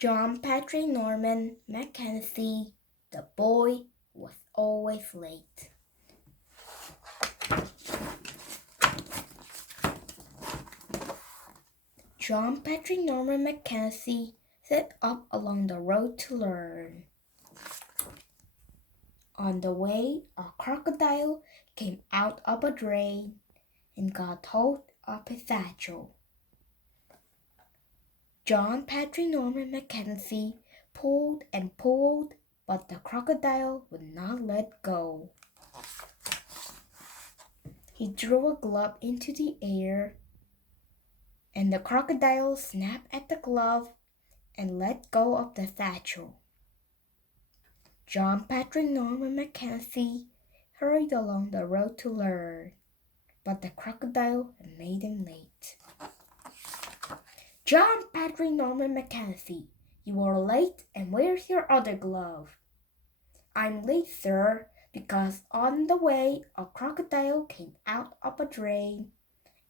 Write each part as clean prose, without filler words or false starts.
John Patrick Norman McHennessy, the boy was always late. John Patrick Norman McHennessy set up along the road to learn. On the way, a crocodile came out of a drain and got hold of his satchel. John Patrick Norman McHennessy pulled and pulled, but the crocodile would not let go. He threw a glove into the air, and the crocodile snapped at the glove and let go of the satchel. John Patrick Norman McHennessy hurried along the road to learn, but the crocodile had made him late. John Patrick Norman McHennessy, you are late, and where's your other glove? I'm late, sir, because on the way a crocodile came out of a drain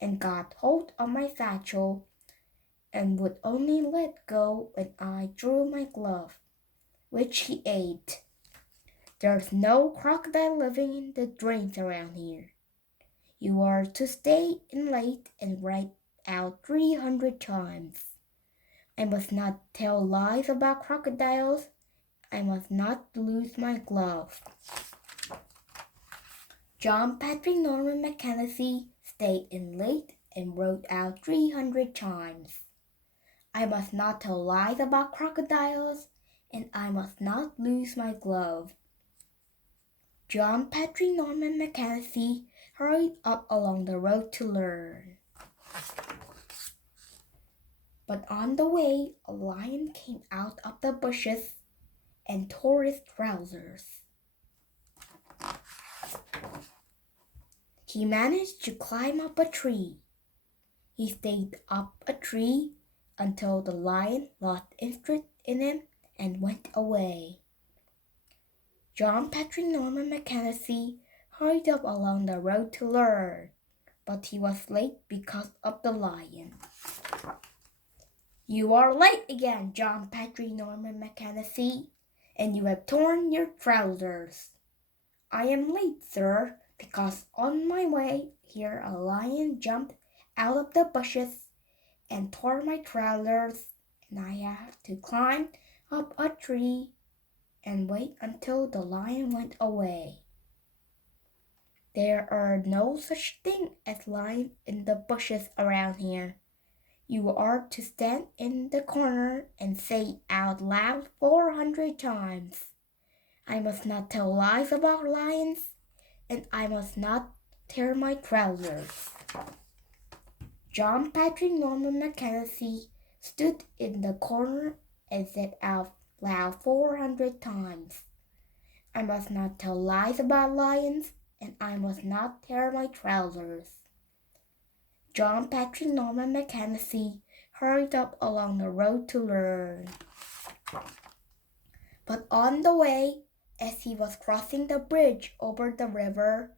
and got hold of my satchel and would only let go when I drew my glove, which he ate. There's no crocodile living in the drains around here. You are to stay in late and write out 300 times. I must not tell lies about crocodiles. I must not lose my glove. John Patrick Norman McHennessy stayed in late and wrote out 300 times. I must not tell lies about crocodiles, and I must not lose my glove. John Patrick Norman McHennessy hurried up along the road to learn. But on the way, a lion came out of the bushes and tore his trousers. He managed to climb up a tree. He stayed up a tree until the lion lost interest in him and went away. John Patrick Norman McHennessy hurried up along the road to learn, but he was late because of the lion. You are late again, John Patrick Norman McHennessy, and you have torn your trousers. I am late, sir, because on my way here a lion jumped out of the bushes and tore my trousers, and I have to climb up a tree and wait until the lion went away. There are no such thing as lions in the bushes around here. You are to stand in the corner and say out loud 400 times. I must not tell lies about lions, and I must not tear my trousers. John Patrick Norman McHennessy stood in the corner and said out loud 400 times. I must not tell lies about lions, and I must not tear my trousers. John Patrick Norman McHennessy hurried up along the road to learn. But on the way, as he was crossing the bridge over the river,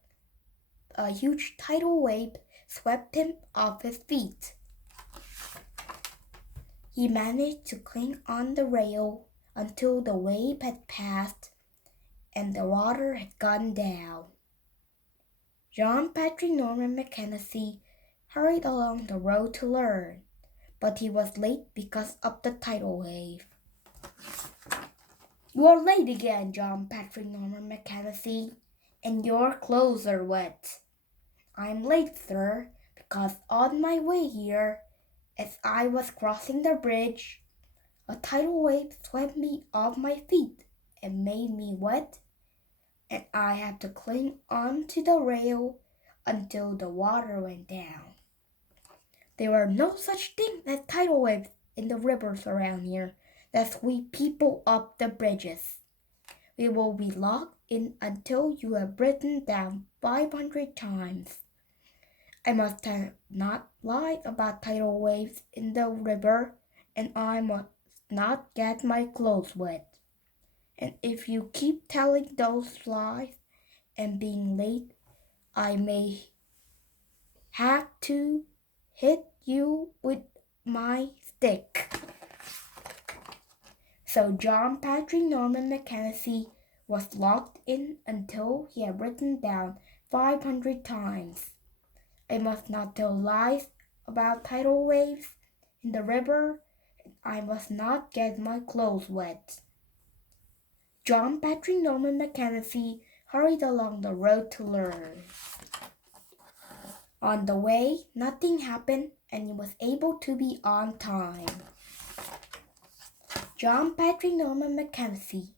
a huge tidal wave swept him off his feet. He managed to cling on the rail until the wave had passed and the water had gone down. John Patrick Norman McHennessy hurried along the road to learn, but he was late because of the tidal wave. You are late again, John Patrick Norman McHennessy, and your clothes are wet. I'm late, sir, because on my way here, as I was crossing the bridge, a tidal wave swept me off my feet and made me wet, and I had to cling on to the rail until the water went down. There are no such thing as tidal waves in the rivers around here that sweep people up the bridges. We will be locked in until you have written down 500 times. I must have not lied about tidal waves in the river, and I must not get my clothes wet. And if you keep telling those lies and being late, I may have to hit you with my stick. So John Patrick Norman McHennessy was locked in until he had written down 500 times. I must not tell lies about tidal waves in the river. I must not get my clothes wet. John Patrick Norman McHennessy hurried along the road to learn. On the way, nothing happened and he was able to be on time. John Patrick Norman McHennessy,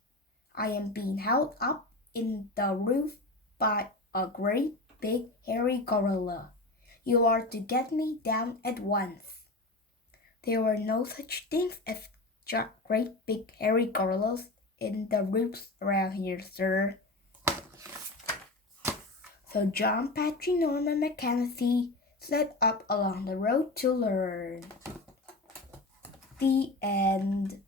I am being held up in the roof by a great big hairy gorilla. You are to get me down at once. There were no such things as great big hairy gorillas in the roofs around here, sir. So John Patrick Norman McHennessy set up along the road to learn. The end.